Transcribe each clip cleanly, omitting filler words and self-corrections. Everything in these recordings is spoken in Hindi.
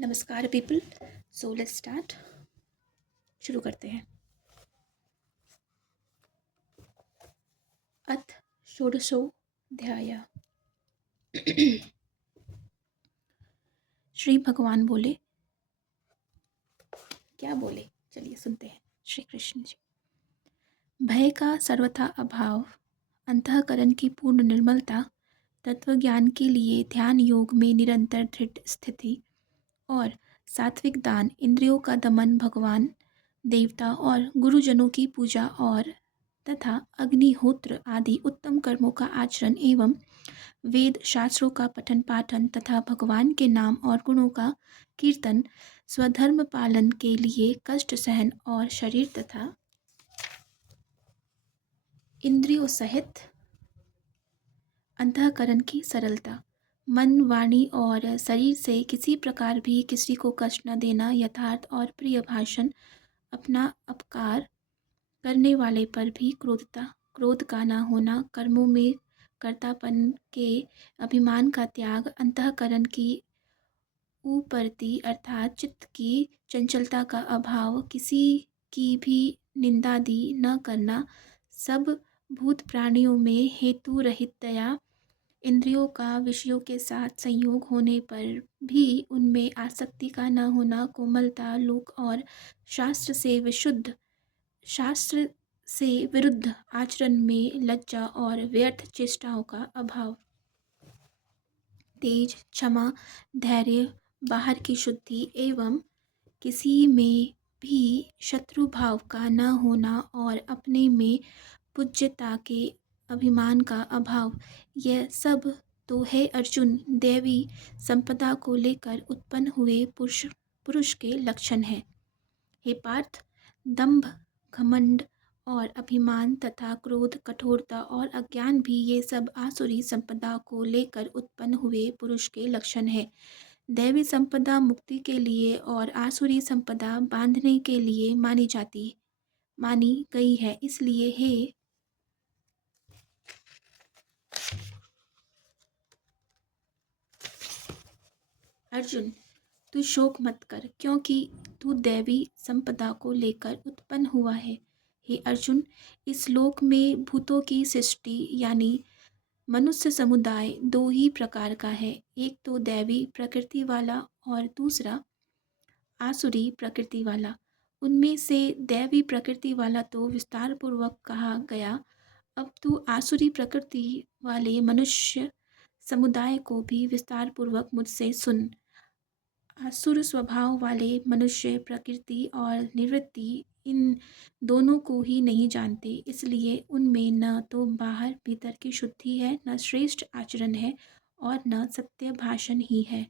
नमस्कार पीपल। So let's start. शुरू करते हैं। अथ षोडशोऽध्यायः। श्री भगवान बोले। क्या बोले? चलिए सुनते हैं। श्री कृष्ण जी। भय का सर्वथा अभाव, अंतःकरण की पूर्ण निर्मलता, तत्वज्ञान के लिए ध्यान योग में निरंतर दृढ़ स्थिति और सात्विक दान, इंद्रियों का दमन, भगवान, देवता और गुरुजनों की पूजा और तथा अग्निहोत्र आदि उत्तम कर्मों का आचरण एवं वेद शास्त्रों का पठन पाठन तथा भगवान के नाम और गुणों का कीर्तन, स्वधर्म पालन के लिए कष्ट सहन और शरीर तथा इंद्रियों सहित अंतःकरण की सरलता, मन, वाणी और शरीर से किसी प्रकार भी किसी को कष्ट न देना, यथार्थ और प्रिय भाषण, अपना अपकार करने वाले पर भी क्रोध का न होना, कर्मों में कर्तापन के अभिमान का त्याग, अंतःकरण की ऊपरती अर्थात चित्त की चंचलता का अभाव, किसी की भी निंदादि न करना, सब भूत प्राणियों में हेतु रहित दया, इंद्रियों का विषयों के साथ संयोग होने पर भी उनमें आसक्ति का न होना, कोमलता, लोक और शास्त्र से विरुद्ध आचरण में लज्जा और व्यर्थ चेष्टाओं का अभाव, तेज, क्षमा, धैर्य, बाहर की शुद्धि एवं किसी में भी शत्रु भाव का न होना और अपने में पूज्यता के अभिमान का अभाव, यह सब तो है अर्जुन दैवी संपदा को लेकर उत्पन्न हुए पुरुष के लक्षण हैं। हे पार्थ, दंभ, घमंड और अभिमान तथा क्रोध, कठोरता और अज्ञान भी ये सब आसुरी संपदा को लेकर उत्पन्न हुए पुरुष के लक्षण है। दैवी संपदा मुक्ति के लिए और आसुरी संपदा बांधने के लिए मानी गई है। इसलिए हे अर्जुन, तू शोक मत कर, क्योंकि तू दैवी संपदा को लेकर उत्पन्न हुआ है। हे अर्जुन, इस लोक में भूतों की सृष्टि यानी मनुष्य समुदाय दो ही प्रकार का है, एक तो दैवी प्रकृति वाला और दूसरा आसुरी प्रकृति वाला। उनमें से दैवी प्रकृति वाला तो विस्तार पूर्वक कहा गया। अब तू आसुरी प्रकृति वाले मनुष्य समुदाय को भी विस्तार पूर्वक मुझसे सुन। आसुर स्वभाव वाले मनुष्य प्रकृति और निवृत्ति इन दोनों को ही नहीं जानते, इसलिए उनमें न तो बाहर भीतर की शुद्धि है, न श्रेष्ठ आचरण है और न सत्य भाषण ही है।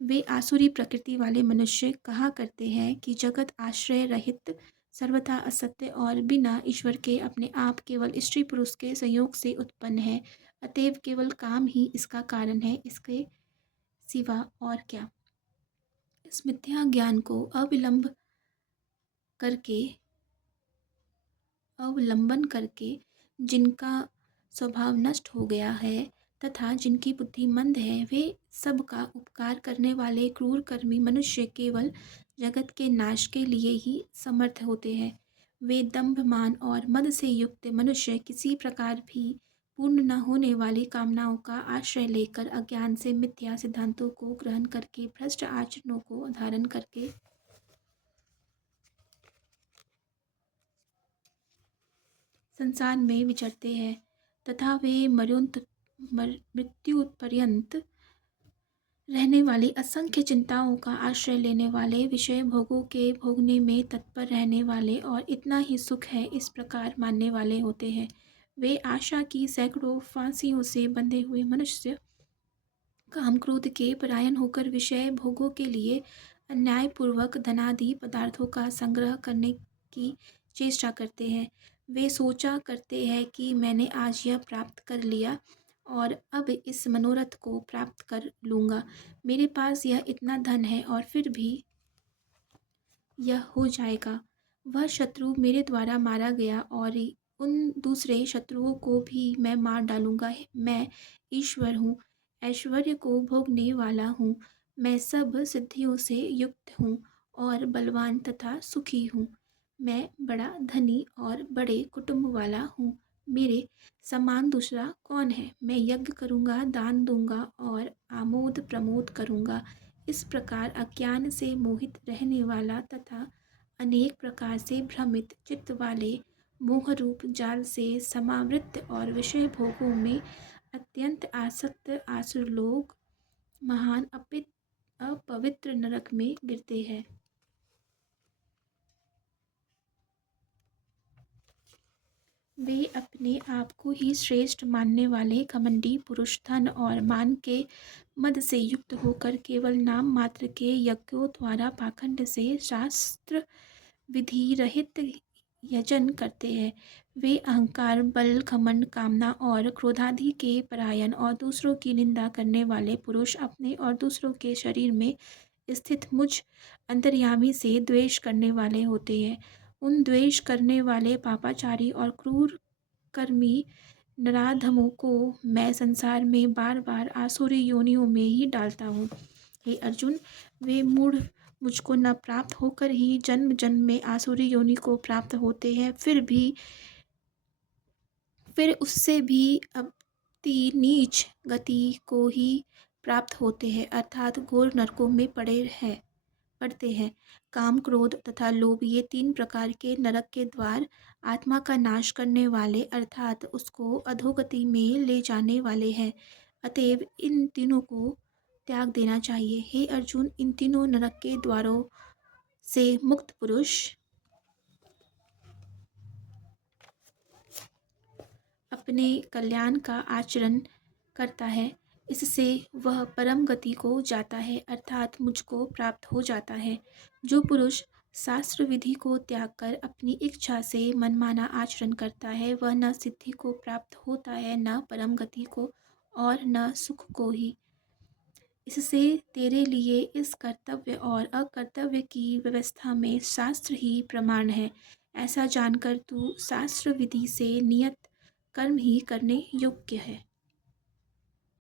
वे आसुरी प्रकृति वाले मनुष्य कहा करते हैं कि जगत आश्रय रहित, सर्वथा असत्य और बिना ईश्वर के अपने आप केवल स्त्री पुरुष के संयोग से उत्पन्न है, अतएव केवल काम ही इसका कारण है, इसके सिवा और क्या। इस मिथ्या ज्ञान को अवलंबन करके जिनका स्वभाव नष्ट हो गया है तथा जिनकी बुद्धि मंद है, वे सबका उपकार करने वाले क्रूर कर्मी मनुष्य केवल जगत के नाश के लिए ही समर्थ होते हैं। वे दंभ, मान और मद से युक्त मनुष्य किसी प्रकार भी पूर्ण न होने वाली कामनाओं का आश्रय लेकर अज्ञान से मिथ्या सिद्धांतों को ग्रहण करके भ्रष्ट आचरणों को धारण करके संसार में विचरते हैं तथा वे मृत्यु पर्यंत रहने वाली असंख्य चिंताओं का आश्रय लेने वाले, विषय भोगों के भोगने में तत्पर रहने वाले और इतना ही सुख है इस प्रकार मानने वाले होते हैं। वे आशा की सैकड़ों फांसियों से बंधे हुए मनुष्य काम क्रोध के परायण होकर विषय भोगों के लिए अन्यायपूर्वक धनादि पदार्थों का संग्रह करने की चेष्टा करते हैं। वे सोचा करते हैं कि मैंने आज यह प्राप्त कर लिया और अब इस मनोरथ को प्राप्त कर लूँगा। मेरे पास यह इतना धन है और फिर भी यह हो जाएगा। वह शत्रु मेरे द्वारा मारा गया और उन दूसरे शत्रुओं को भी मैं मार डालूँगा। मैं ईश्वर हूँ, ऐश्वर्य को भोगने वाला हूँ, मैं सब सिद्धियों से युक्त हूँ और बलवान तथा सुखी हूँ। मैं बड़ा धनी और बड़े कुटुंब वाला हूँ। मेरे समान दूसरा कौन है? मैं यज्ञ करूँगा, दान दूंगा और आमोद प्रमोद करूँगा। इस प्रकार अज्ञान से मोहित रहने वाला तथा अनेक प्रकार से भ्रमित चित्त वाले मोहरूप जाल से समावृत और विषय भोगों में अत्यंत आसक्त आसुर लोग महान अपवित्र नरक में गिरते हैं। वे अपने आप को ही श्रेष्ठ मानने वाले घमंडी पुरुष धन और मान के मद से युक्त होकर केवल नाम मात्र के यज्ञों द्वारा पाखंड से शास्त्र विधि रहित यजन करते हैं। वे अहंकार, बल, घमंड, कामना और क्रोधादि के परायण और दूसरों की निंदा करने वाले पुरुष अपने और दूसरों के शरीर में स्थित मुझ अंतर्यामी से द्वेष करने वाले होते हैं। उन द्वेष करने वाले पापाचारी और क्रूर कर्मी नराधमों को मैं संसार में बार बार आसुरी योनियों में ही डालता हूँ। हे अर्जुन, वे मूढ़ मुझको न प्राप्त होकर ही जन्म जन्म में आसुरी योनि को प्राप्त होते हैं, फिर उससे भी अति नीच गति को ही प्राप्त होते हैं, अर्थात घोर नरकों में पड़ते हैं। काम, क्रोध तथा लोभ, ये तीन प्रकार के नरक के द्वार आत्मा का नाश करने वाले अर्थात उसको अधोगति में ले जाने वाले हैं। अतएव इन तीनों को त्याग देना चाहिए। हे अर्जुन, इन तीनों नरक के द्वारों से मुक्त पुरुष अपने कल्याण का आचरण करता है। इससे वह परम गति को जाता है, अर्थात मुझको प्राप्त हो जाता है। जो पुरुष शास्त्र विधि को त्याग कर अपनी इच्छा से मनमाना आचरण करता है, वह न सिद्धि को प्राप्त होता है, न परम गति को और न सुख को ही। इससे तेरे लिए इस कर्तव्य और अकर्तव्य की व्यवस्था में शास्त्र ही प्रमाण है। ऐसा जानकर तू शास्त्र विधि से नियत कर्म ही करने योग्य है।